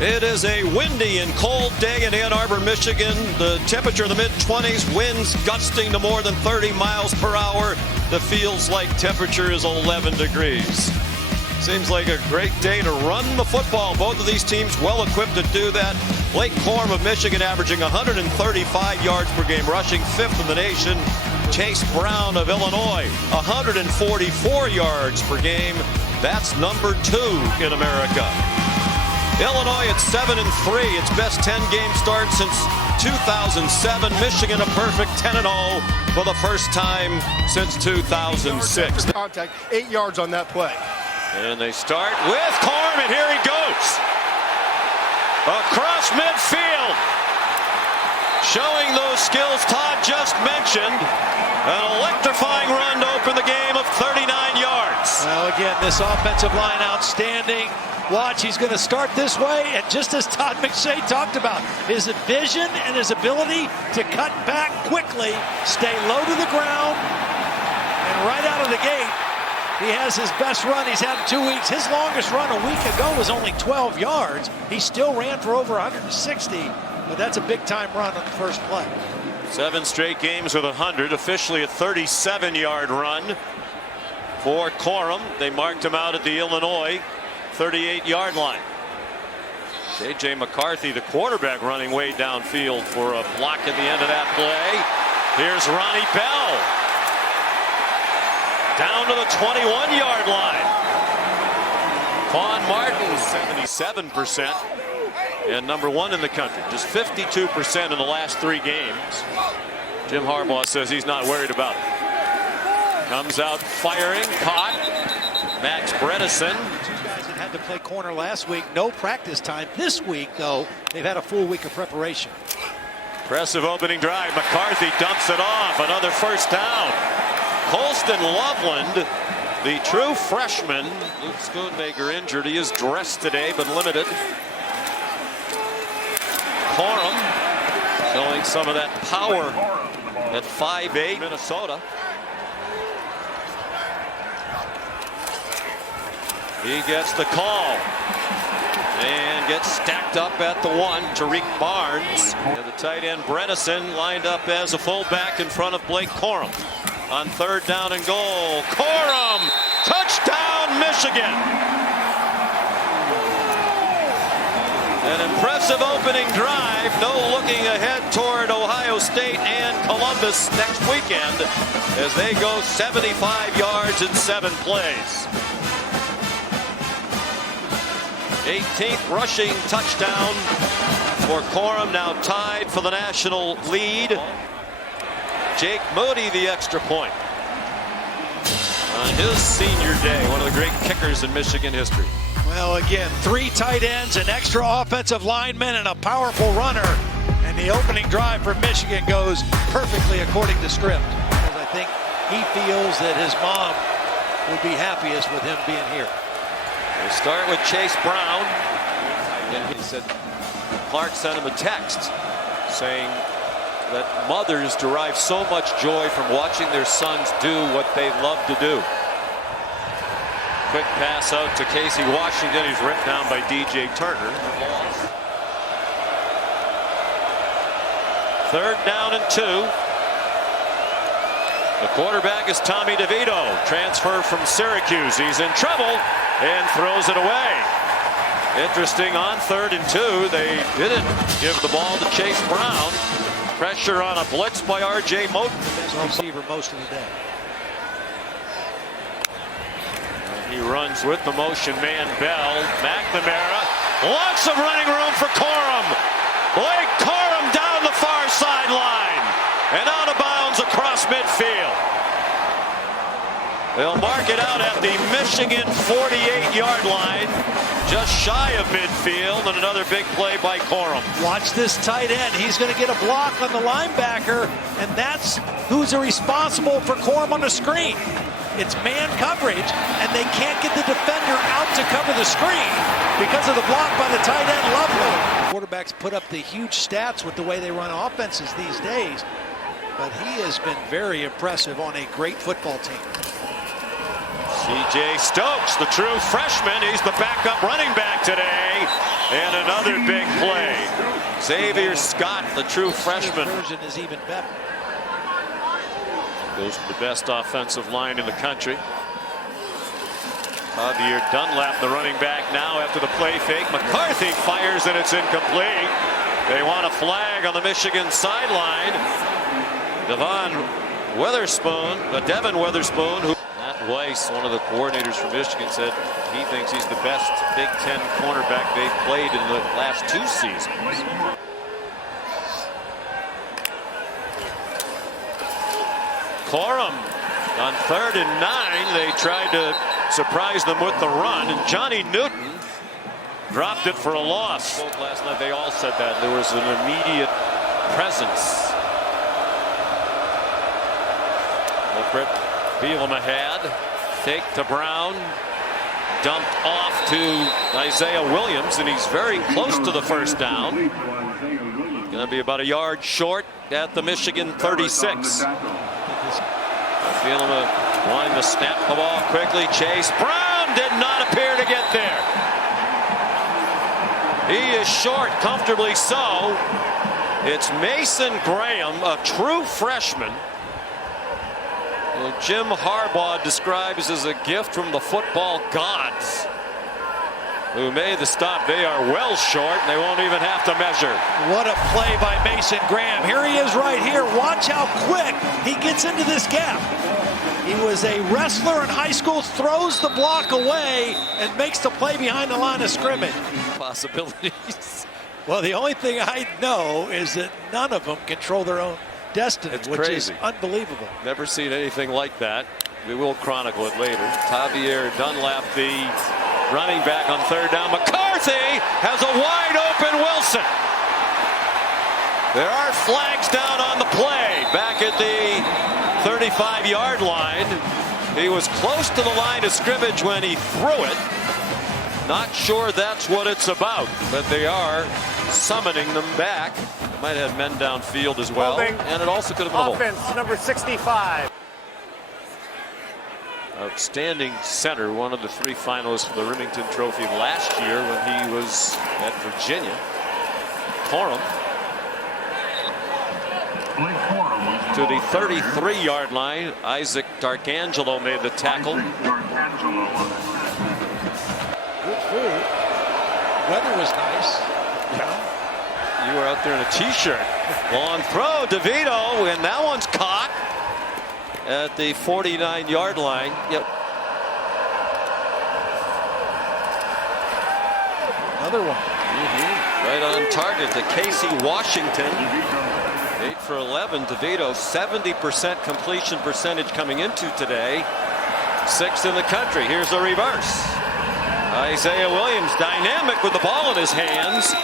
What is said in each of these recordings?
It is a windy and cold day in Ann Arbor, Michigan. The temperature in the mid-20s, winds gusting to more than 30 miles per hour. The feels like temperature is 11 degrees. Seems like a great day to run the football. Both of these teams well equipped to do that. Blake Corum of Michigan averaging 135 yards per game, rushing 5th in the nation. Chase Brown of Illinois, 144 yards per game. That's number 2 in America. Illinois at 7-3, its best 10-game start since 2007. Michigan a perfect 10-0 for the first time since 2006. Contact, 8 yards on that play. And they start with Corum, and here he goes. Across midfield. Showing those skills Todd just mentioned. An electrifying run to open the game of 39 yards. Well, again, this offensive line outstanding. Watch, he's going to start this way, and just as Todd McShay talked about, his vision and his ability to cut back quickly, stay low to the ground, and right out of the gate, he has his best run he's had in 2 weeks. His longest run a week ago was only 12 yards. He still ran for over 160, but that's a big-time run on the first play. 7 straight games with 100, officially a 37-yard run for Corum. They marked him out at the Illinois 38-yard line. J.J. McCarthy, the quarterback, running way downfield for a block at the end of that play. Here's Ronnie Bell. Down to the 21-yard line. Vaughn Martin, 77%. And number 1 in the country. Just 52% in the last 3 games. Jim Harbaugh says he's not worried about it. Comes out firing, caught. Max Bredesen. To play corner last week, no practice time. This week, though, they've had a full week of preparation. Impressive opening drive. McCarthy dumps it off. Another first down. Colston Loveland, the true freshman. Luke Schoonmaker injured. He is dressed today, but limited. Corum showing some of that power at 5'8", Minnesota. He gets the call and gets stacked up at the 1. Tariq Barnes. And the tight end Bredesen lined up as a fullback in front of Blake Corum. On 3rd down and goal. Corum! Touchdown, Michigan! An impressive opening drive. No looking ahead toward Ohio State and Columbus next weekend as they go 75 yards in 7 plays. 18th rushing touchdown for Corum, now tied for the national lead. Jake Moody the extra point on his senior day, one of the great kickers in Michigan history. Well, again, 3 tight ends, an extra offensive lineman, and a powerful runner. And the opening drive for Michigan goes perfectly according to script. Because I think he feels that his mom would be happiest with him being here. They start with Chase Brown. And he said Clark sent him a text saying that mothers derive so much joy from watching their sons do what they love to do. Quick pass out to Casey Washington. He's ripped down by DJ Turner. 3rd down and 2. The quarterback is Tommy DeVito, transfer from Syracuse. He's in trouble and throws it away. Interesting, on 3rd and 2, they didn't give the ball to Chase Brown. Pressure on a blitz by R.J. Moten. Best receiver most of the day. And he runs with the motion man Bell. McNamara. Lots of running room for Corum. Blake Corum down the far sideline and out of bounds across midfield. They'll mark it out at the Michigan 48-yard line, just shy of midfield, and another big play by Corum. Watch this tight end. He's going to get a block on the linebacker, and that's who's responsible for Corum on the screen. It's man coverage, and they can't get the defender out to cover the screen because of the block by the tight end, Loveland. Quarterbacks put up the huge stats with the way they run offenses these days, but he has been very impressive on a great football team. Jay Stokes, the true freshman, he's the backup running back today. And another big play. Xavier Scott, the true freshman. Version is even better. Goes to the best offensive line in the country. Javier Dunlap, the running back now after the play fake. McCarthy fires and it's incomplete. They want a flag on the Michigan sideline. Devin Witherspoon, who Matt Weiss, one of the coordinators from Michigan, said he thinks he's the best Big Ten cornerback they've played in the last 2 seasons. Corum on 3rd and 9. They tried to surprise them with the run, and Johnny Newton dropped it for a loss. Last night they all said that there was an immediate presence. Brett Bielema had fake to Brown, dumped off to Isaiah Williams, and he's very close to the first down. Going to be about a yard short at the Michigan 36. Bielema wanting to snap the ball quickly. Chase Brown did not appear to get there. He is short, comfortably so. It's Mason Graham, a true freshman, who Jim Harbaugh describes as a gift from the football gods, who made the stop. They are well short, and they won't even have to measure. What a play by Mason Graham. Here he is right here. Watch how quick he gets into this gap. He was a wrestler in high school, throws the block away, and makes the play behind the line of scrimmage. Possibilities. Well, the only thing I know is that none of them control their own destiny, It's which crazy. is unbelievable. Never seen anything like that. We will chronicle it later. Javier Dunlap, the running back on 3rd down. McCarthy has a wide open Wilson. There are flags down on the play. Back at the 35-yard line. He was close to the line of scrimmage when he threw it. Not sure that's what it's about, but they are summoning them back. Might have men downfield as well. Holding. And it also could have been a hold. Offense, number 65. Outstanding center, one of the 3 finalists for the Remington Trophy last year when he was at Virginia. Corum to the 33-yard line. Isaac D'Arcangelo made the tackle. Good food. Weather was nice. Yeah. You were out there in a t-shirt. Long throw, DeVito, and that one's caught at the 49-yard line. Yep. Another one. Right on target to Casey Washington. 8 for 11. DeVito, 70% completion percentage coming into today. 6th in the country. Here's a reverse. Isaiah Williams dynamic with the ball in his hands.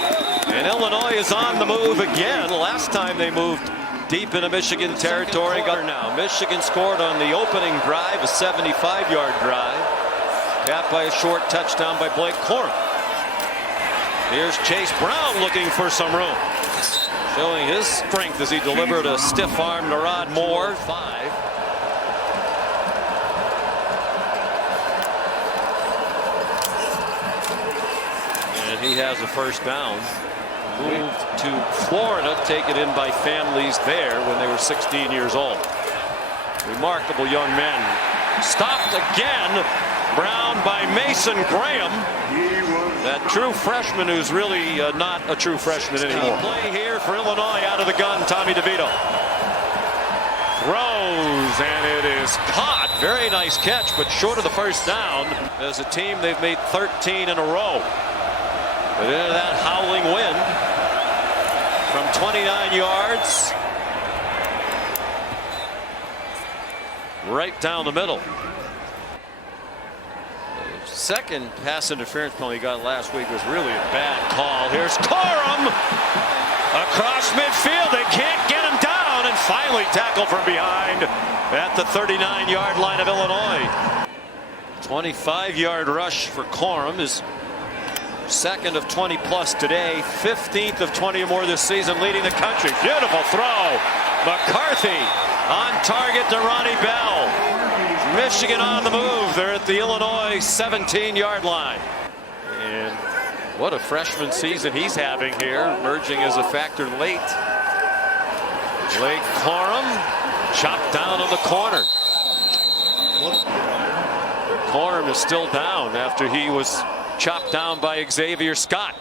And Illinois is on the move again. Last time they moved deep into Michigan territory. Now Michigan scored on the opening drive, a 75-yard drive. Capped by a short touchdown by Blake Corum. Here's Chase Brown looking for some room. Showing his strength as he delivered a stiff arm to Rod Moore. 5. And he has a first down. Moved to Florida, taken in by families there when they were 16 years old. Remarkable young men. Stopped again. Brown by Mason Graham. That true freshman who's really not a true freshman anymore. Play here for Illinois out of the gun. Tommy DeVito throws, and it is caught. Very nice catch, but short of the first down. As a team, they've made 13 in a row. But into that howling wind from 29 yards. Right down the middle. The second pass interference penalty he got last week was really a bad call. Here's Corum across midfield. They can't get him down, and finally tackled from behind at the 39-yard line of Illinois. 25-yard rush for Corum is second of 20 plus today, 15th of 20 or more this season, leading the country. Beautiful throw. McCarthy on target to Ronnie Bell. Michigan on the move. They're at the Illinois 17-yard line. And what a freshman season he's having here, emerging as a factor late. Blake Corum chopped down on the corner. Corum is still down after he was chopped down by Xavier Scott.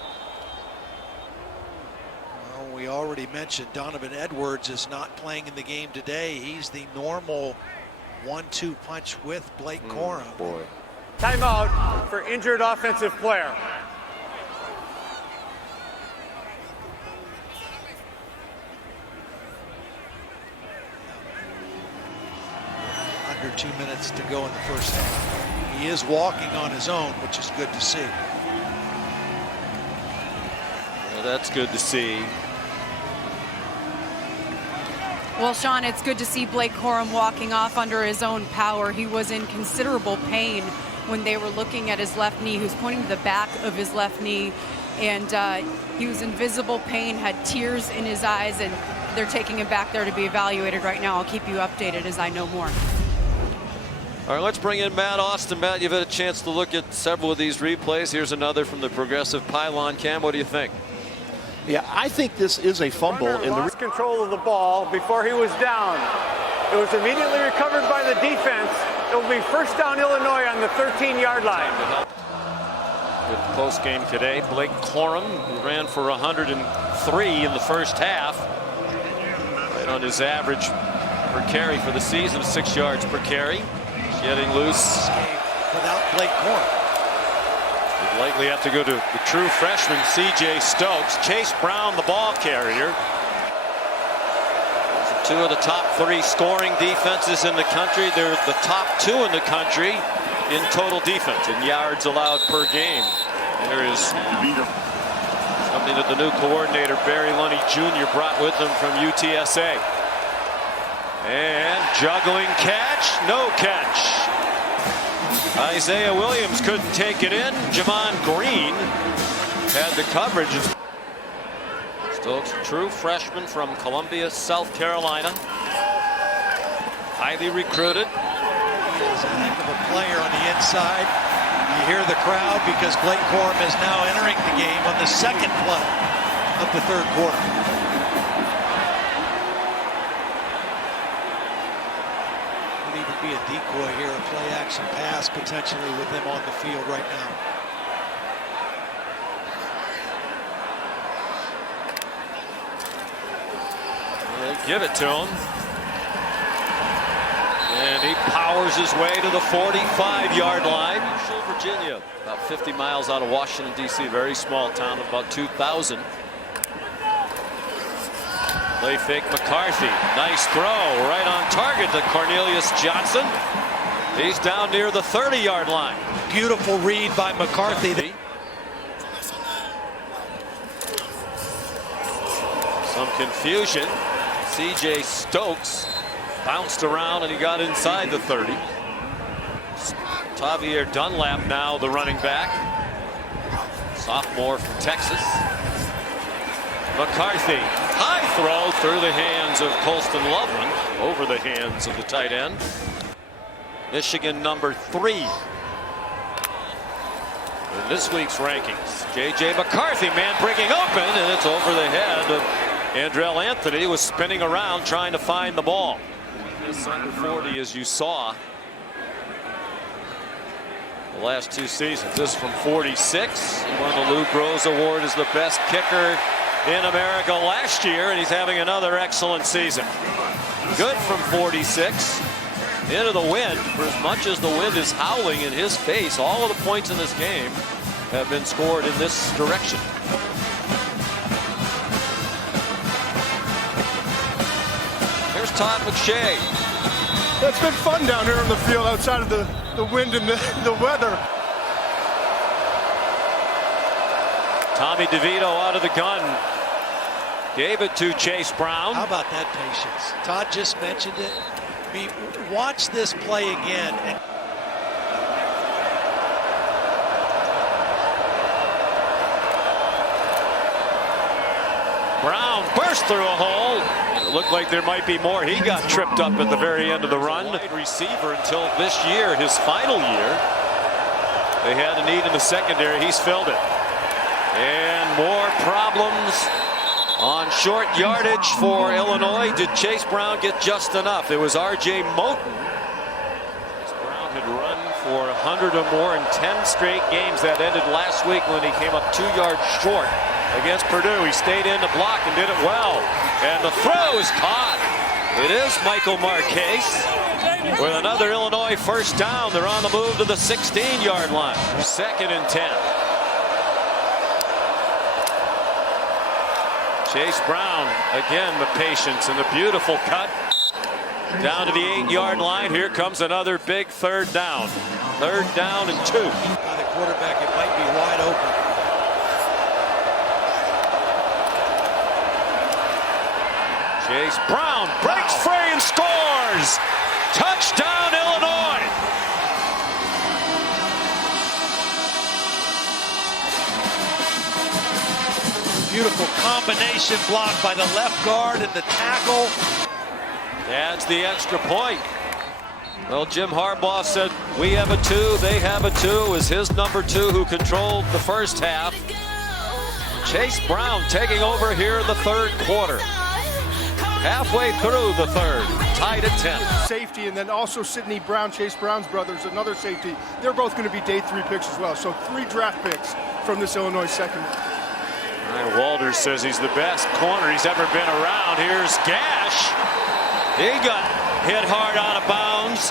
Well, we already mentioned Donovan Edwards is not playing in the game today. He's the normal 1-2 punch with Blake Corum. Boy. Timeout for injured offensive player. Under 2 minutes to go in the first half. He is walking on his own, which is good to see. Well, that's good to see. Well, Sean, it's good to see Blake Corum walking off under his own power. He was in considerable pain when they were looking at his left knee. He was pointing to the back of his left knee, and he was in visible pain, had tears in his eyes, and they're taking him back there to be evaluated right now. I'll keep you updated as I know more. All right, let's bring in Matt Austin. Matt, you've had a chance to look at several of these replays. Here's another from the Progressive Pylon Cam. What do you think? Yeah, I think this is a fumble. Runner lost control of the ball before he was down. It was immediately recovered by the defense. It will be first down Illinois on the 13-yard line. Good post game today. Blake Corum, who ran for 103 in the first half. Right on his average per carry for the season, 6 yards per carry. Getting loose. Without Blake Corum. He'd likely have to go to the true freshman, C.J. Stokes. Chase Brown, the ball carrier. Two of the top 3 scoring defenses in the country. They're the top 2 in the country in total defense, in yards allowed per game. There is something that the new coordinator, Barry Lunny Jr., brought with him from UTSA. And juggling catch, no catch. Isaiah Williams couldn't take it in. Jamon Green had the coverage. Stokes, true freshman from Columbia, South Carolina. Highly recruited. He's a heck of a player on the inside. You hear the crowd because Blake Corum is now entering the game on the second play of the third quarter. Could even be a decoy here, a play action pass potentially with him on the field right now. They give it to him. And he powers his way to the 45-yard line. Virginia, about 50 miles out of Washington, D.C., very small town of about 2,000. Play fake McCarthy. Nice throw right on target to Cornelius Johnson. He's down near the 30-yard line. Beautiful read by McCarthy. Some confusion. C.J. Stokes bounced around and he got inside the 30. Tavier Dunlap now the running back. Sophomore from Texas. McCarthy, high throw through the hands of Colston Loveland, over the hands of the tight end. Michigan number 3 in this week's rankings. J.J. McCarthy, man breaking open, and it's over the head of Andrell Anthony, who was spinning around trying to find the ball. This under 40, as you saw the last 2 seasons. This from 46. He won the Lou Groza Award as the best kicker in America last year, and he's having another excellent season. Good from 46. Into the wind. For as much as the wind is howling in his face, all of the points in this game have been scored in this direction. Here's Todd McShay. It's been fun down here on the field outside of the wind and the weather. Tommy DeVito out of the gun. Gave it to Chase Brown. How about that patience? Todd just mentioned it. I mean, watch this play again. Brown burst through a hole. It looked like there might be more. He got tripped up at the very end of the run. Wide receiver until this year, his final year. They had a need in the secondary. He's filled it. And more problems on short yardage for Illinois. Did Chase Brown get just enough? It was R.J. Moten. Chase Brown had run for 100 or more in 10 straight games. That ended last week when he came up 2 yards short against Purdue. He stayed in the block and did it well. And the throw is caught. It is Michael Marquez with another Illinois first down. They're on the move to the 16-yard line. 2nd and 10. Chase Brown, again, the patience and the beautiful cut down to the 8-yard line. Here comes another big 3rd down. 3rd down and 2. By the quarterback, it might be wide open. Chase Brown breaks free and scores. Touchdown, Illinois. Beautiful combination block by the left guard and the tackle. That's the extra point. Well, Jim Harbaugh said, we have a 2, they have a 2. It was his number 2 who controlled the first half. Chase Brown taking over here in the 3rd quarter. Halfway through the 3rd, tied at 10. Safety, and then also Sidney Brown, Chase Brown's brothers, another safety. They're both going to be day 3 picks as well. So 3 draft picks from this Illinois secondary. Ryan Walters says he's the best corner he's ever been around. Here's Gash. He got hit hard out of bounds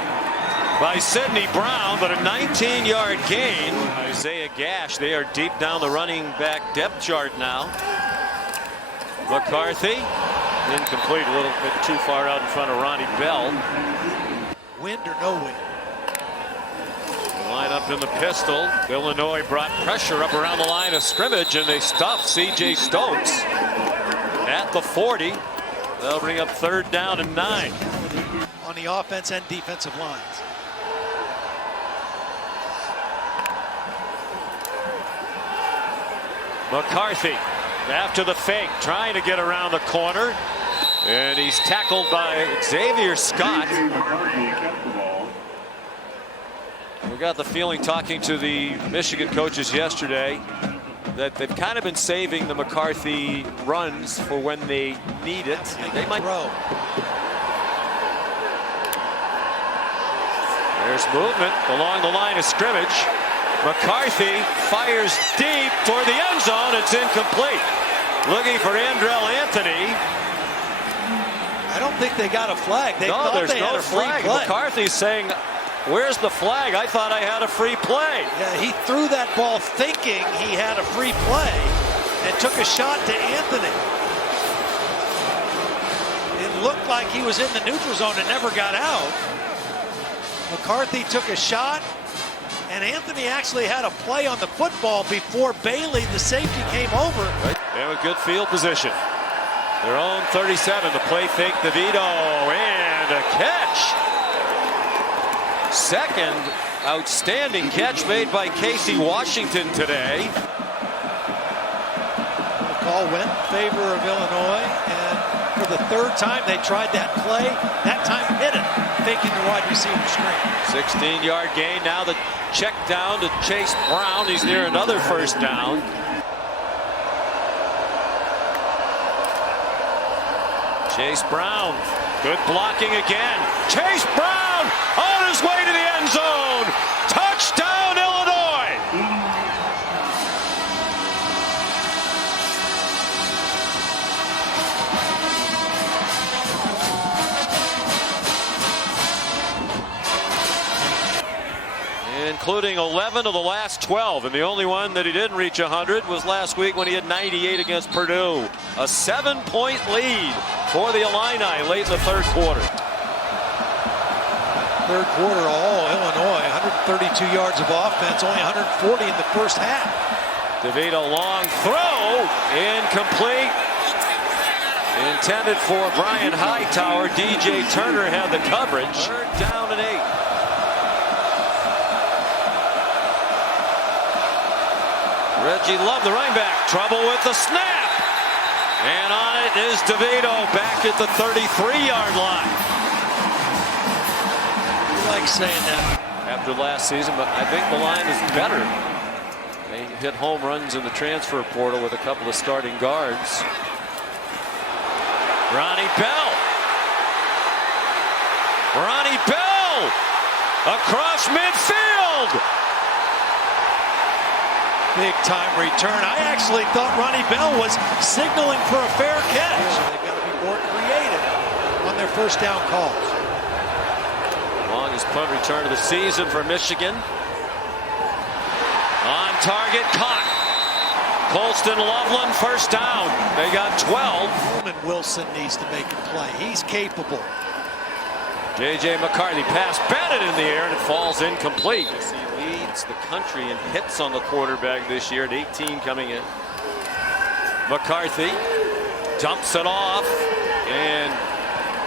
by Sidney Brown, but a 19-yard gain. Isaiah Gash, they are deep down the running back depth chart now. McCarthy, incomplete, a little bit too far out in front of Ronnie Bell. Wind or no wind? Line up in the pistol. Illinois brought pressure up around the line of scrimmage, and they stuffed C.J. Stokes at the 40. They'll bring up 3rd down and 9. On the offense and defensive lines. McCarthy after the fake, trying to get around the corner, and he's tackled by Xavier Scott. We got the feeling, talking to the Michigan coaches yesterday, that they've kind of been saving the McCarthy runs for when they need it. They might throw. There's movement along the line of scrimmage. McCarthy fires deep toward the end zone. It's incomplete. Looking for Andrell Anthony. I don't think they got a flag. They thought there's they had no a free flag. play. McCarthy's saying, where's the flag? I thought I had a free play. Yeah, he threw that ball thinking he had a free play and took a shot to Anthony. It looked like he was in the neutral zone and never got out. McCarthy took a shot, and Anthony actually had a play on the football before Bailey, the safety, came over. Right. They have a good field position. Their own 37. The play fake, DeVito, and a catch. Second outstanding catch made by Casey Washington today. The call went in favor of Illinois, and for the 3rd time they tried that play. That time hit it, faking the wide receiver screen. 16-yard gain. Now the check down to Chase Brown. He's near another first down. Chase Brown, good blocking again. Chase Brown on his way to the end zone. Touchdown, Illinois. Including 11 of the last 12, and the only one that he didn't reach 100 was last week when he had 98 against Purdue. A 7-point lead for the Illini late in the 3rd quarter. 3rd quarter, all Illinois, 132 yards of offense, only 140 in the first half. DeVito, long throw, incomplete. Intended for Brian Hightower. DJ Turner had the coverage. 3rd down and 8. Reggie Love, the running back, trouble with the snap. And on it is DeVito back at the 33-yard line. You like saying that. After last season, but I think the line is better. They hit home runs in the transfer portal with a couple of starting guards. Ronnie Bell. Ronnie Bell across midfield. Big time return. I actually thought Ronnie Bell was signaling for a fair catch. They've got to be more creative on their first down calls. Longest punt return of the season for Michigan. On target, caught. Colston Loveland, first down. They got 12. And Wilson needs to make a play. He's capable. J.J. McCarthy pass batted in the air and it falls incomplete. He leads the country in hits on the quarterback this year at 18 coming in. McCarthy dumps it off and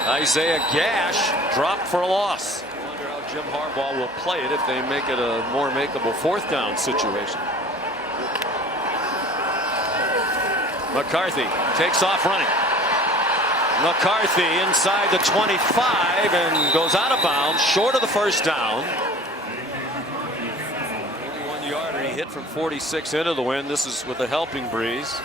Isaiah Gash dropped for a loss. I wonder how Jim Harbaugh will play it if they make it a more makeable fourth down situation. McCarthy takes off running. McCarthy inside the 25 and goes out of bounds short of the first down. 41-yarder he hit from 46 into the wind. This is with a helping breeze.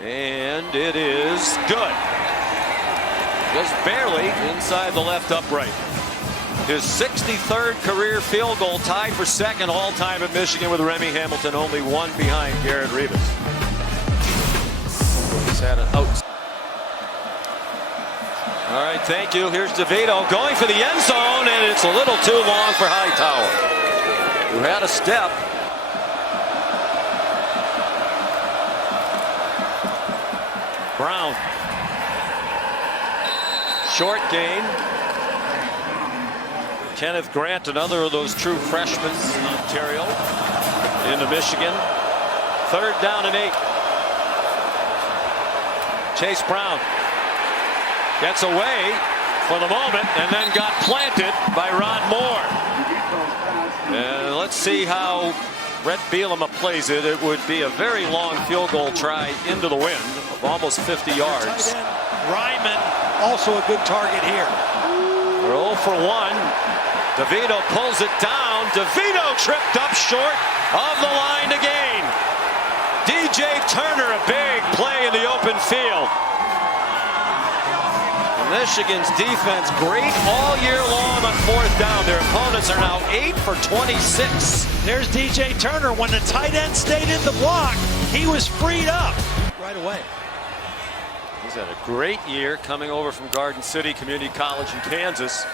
And it is good. Just barely inside the left upright. His 63rd career field goal, tied for second all-time at Michigan with Remy Hamilton, only one behind Garrett Rivas. He's had an out. All right, thank you. Here's DeVito going for the end zone, and it's a little too long for Hightower, who had a step. Brown. Short gain. Kenneth Grant, another of those true freshmen, Ontario, into Michigan. Third down and 8. Chase Brown gets away for the moment and then got planted by Rod Moore. And let's see how Brett Bielema plays it. It would be a very long field goal try into the wind of almost 50 yards. Ryman, also a good target here. They're 0 for 1. DeVito pulls it down. DeVito tripped up short of the line to gain. DJ Turner, a big play in the open field. Michigan's defense great all year long on fourth down. Their opponents are now 8 for 26. There's DJ Turner. When the tight end stayed in the block, he was freed up right away. He's had a great year coming over from Garden City Community College in Kansas.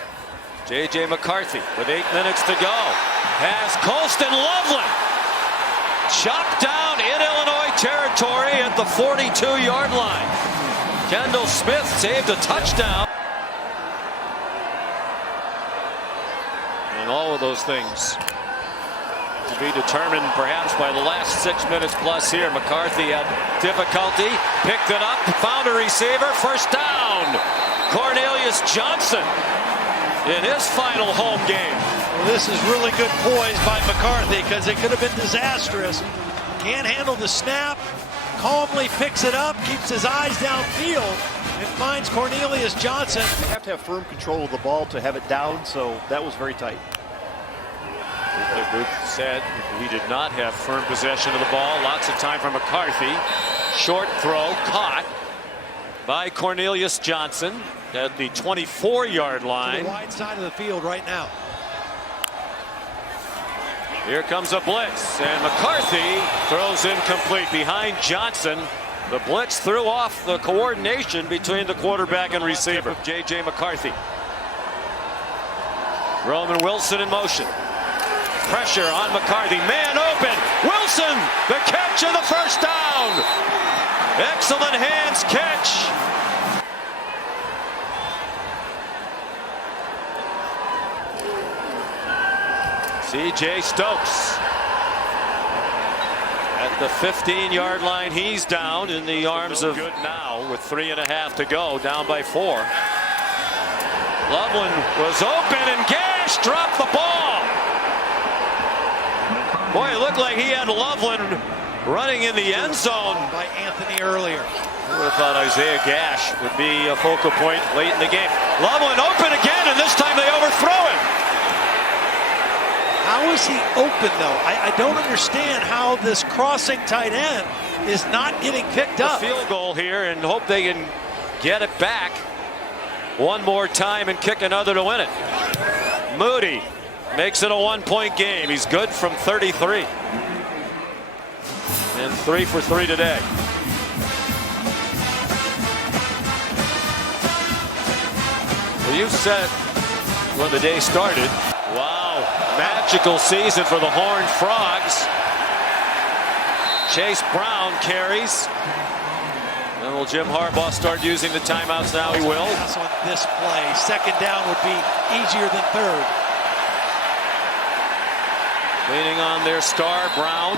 J.J. McCarthy with 8 minutes to go has Colston Loveland chopped down in Illinois territory at the 42-yard line. Kendall Smith saved a touchdown. And all of those things to be determined perhaps by the last 6 minutes plus here. McCarthy had difficulty, picked it up, found a receiver, first down. Cornelius Johnson in his final home game. Well, this is really good poise by McCarthy because it could have been disastrous. Can't handle the snap, calmly picks it up, keeps his eyes downfield, and finds Cornelius Johnson. You have to have firm control of the ball to have it down, so that was very tight. Booth said we did not have firm possession of the ball. Lots of time for McCarthy. Short throw caught by Cornelius Johnson at the 24-yard line. To the wide side of the field right now. Here comes a blitz, and McCarthy throws incomplete behind Johnson. The blitz threw off the coordination between the quarterback and receiver. J.J. McCarthy. Roman Wilson in motion. Pressure on McCarthy. Man open. Wilson, the catch of the first down. Excellent hands catch. C.J. Stokes at the 15-yard line. He's down in the arms of good now with 3.5 to go, down by 4. Loveland was open and Gash dropped the ball. Boy, it looked like he had Loveland running in the end zone. By Anthony earlier. Who would have thought Isaiah Gash would be a focal point late in the game. Loveland open again, and this time they overthrow him. How is he open, though? I don't understand how this crossing tight end is not getting picked up. A field goal here, and hope they can get it back one more time and kick another to win it. Moody makes it a 1-point game. He's good from 33. And 3 for 3 today. Well, you said when the day started. Wow, magical season for the Horned Frogs. Chase Brown carries. And will Jim Harbaugh start using the timeouts now? He will. Pass on this play. Second down would be easier than third. Leaning on their star, Brown.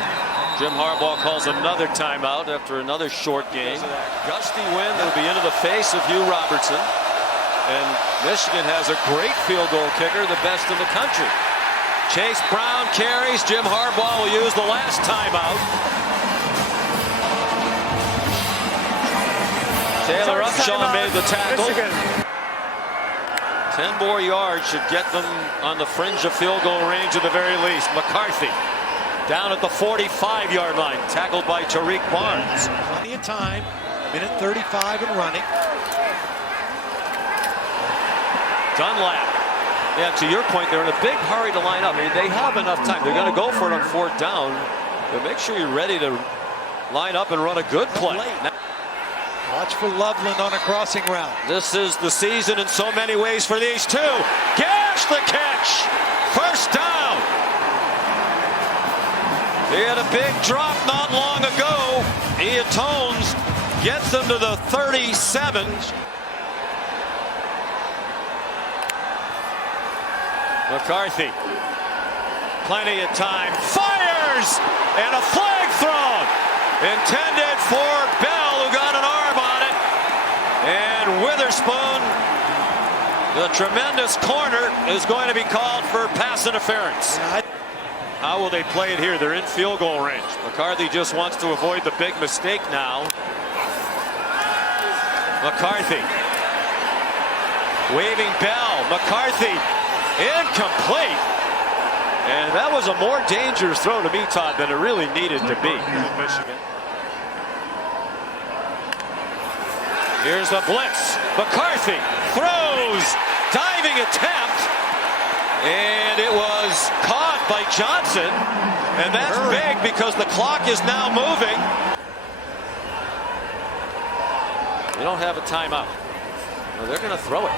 Jim Harbaugh calls another timeout after another short game. Gusty wind that'll be into the face of Hugh Robertson. And Michigan has a great field goal kicker, the best in the country. Chase Brown carries. Jim Harbaugh will use the last timeout. Taylor Upshaw made the tackle. 10 more yards should get them on the fringe of field goal range at the very least. McCarthy down at the 45-yard line, tackled by Tariq Barnes. Plenty of time, minute 35 and running. Dunlap. Yeah, to your point, they're in a big hurry to line up. I mean, they have enough time. They're going to go for it on 4th down. But make sure you're ready to line up and run a good play. Watch for Loveland on a crossing route. This is the season in so many ways for these two. Gash the catch. First down. He had a big drop not long ago. He atones, gets them to the 37. McCarthy, plenty of time, fires, and a flag thrown. Intended for Bell, who got an arm on it. And Witherspoon, the tremendous corner, is going to be called for pass interference. How will they play it here? They're in field goal range. McCarthy just wants to avoid the big mistake now. McCarthy waving Bell. McCarthy incomplete. And that was a more dangerous throw to me, Todd, than it really needed to be. Michigan. Here's the blitz. McCarthy throws. Diving attempt. And it was caught by Johnson. And that's big because the clock is now moving. They don't have a timeout. Well, they're going to throw it.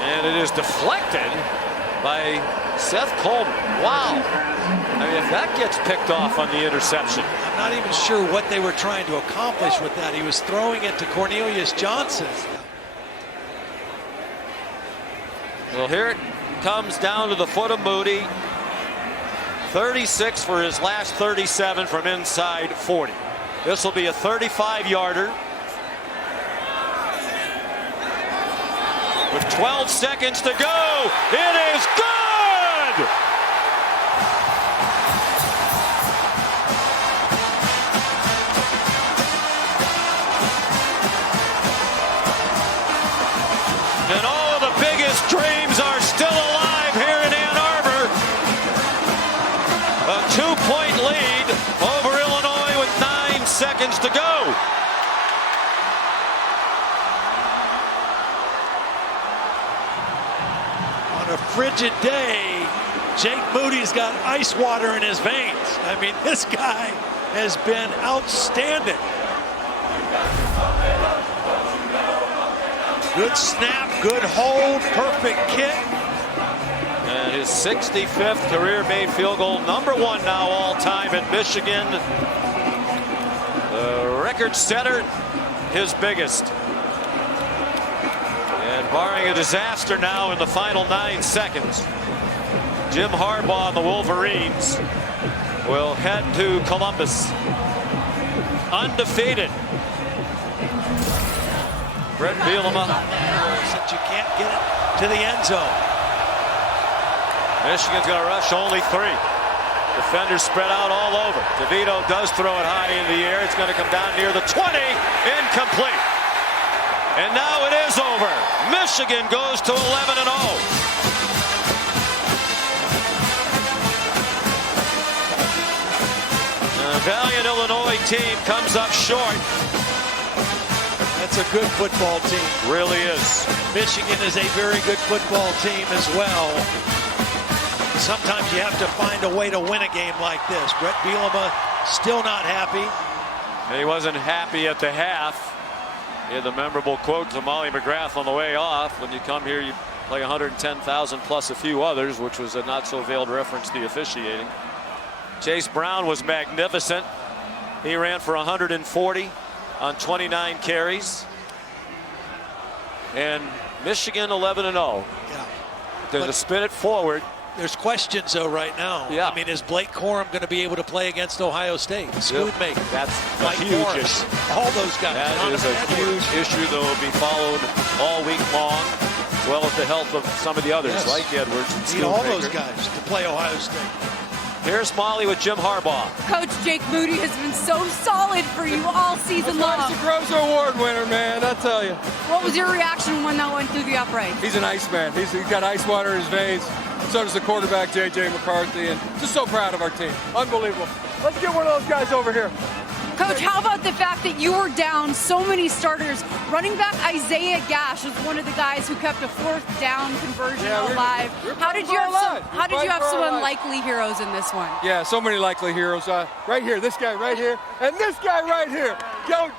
And it is deflected by Seth Coleman. Wow. I mean, if that gets picked off on the interception. I'm not even sure what they were trying to accomplish with that. He was throwing it to Cornelius Johnson. Well, here it comes down to the foot of Moody. 36 for his last 37 from inside 40. This will be a 35-yarder. With 12 seconds to go, it is good! And all of the biggest dreams are still alive here in Ann Arbor. A 2-point lead over Illinois with 9 seconds to go. A frigid day, Jake Moody's got ice water in his veins. I mean, this guy has been outstanding. Good snap, good hold, perfect kick. And his 65th career-made field goal, #1 now all-time at Michigan. The record setter, his biggest. And barring a disaster now in the final 9 seconds, Jim Harbaugh and the Wolverines will head to Columbus. Undefeated. Brett Bielema. Since you can't get it to the end zone. Michigan's going to rush only 3. Defenders spread out all over. DeVito does throw it high in the air. It's going to come down near the 20. Incomplete. And now it is over. Michigan goes to 11-0. The valiant Illinois team comes up short. That's a good football team. Really is. Michigan is a very good football team as well. Sometimes you have to find a way to win a game like this. Brett Bielema still not happy. And he wasn't happy at the half. He had the memorable quote to Molly McGrath on the way off: when you come here, you play 110,000 plus a few others, which was a not so veiled reference to the officiating. Chase Brown was magnificent. He ran for 140 on 29 carries. And Michigan 11-0. Yeah. To spin it forward. There's questions though right now. Yeah. I mean, is Blake Corum going to be able to play against Ohio State? Schoonmaker. That's a Mike huge Morris, issue. all those guys. That is a huge issue that will be followed all week long, as well as the health of some of the others, Yes. like Edwards and Need all those Schoonmaker. guys to play Ohio State. Here's Molly with Jim Harbaugh. Coach Jake Moody has been so solid for you all season long. He's a Groza Award winner, man, I tell you. What was your reaction when that went through the upright? He's an Iceman. He's got ice water in his veins. So does the quarterback, J.J. McCarthy, and just so proud of our team. Unbelievable. Let's get one of those guys over here. Coach, how about the fact that you were down so many starters? Running back Isaiah Gash was one of the guys who kept a fourth down conversion alive. How did you have some unlikely heroes in this one? Yeah, so many likely heroes. Right here, this guy right here, and this guy right here. Go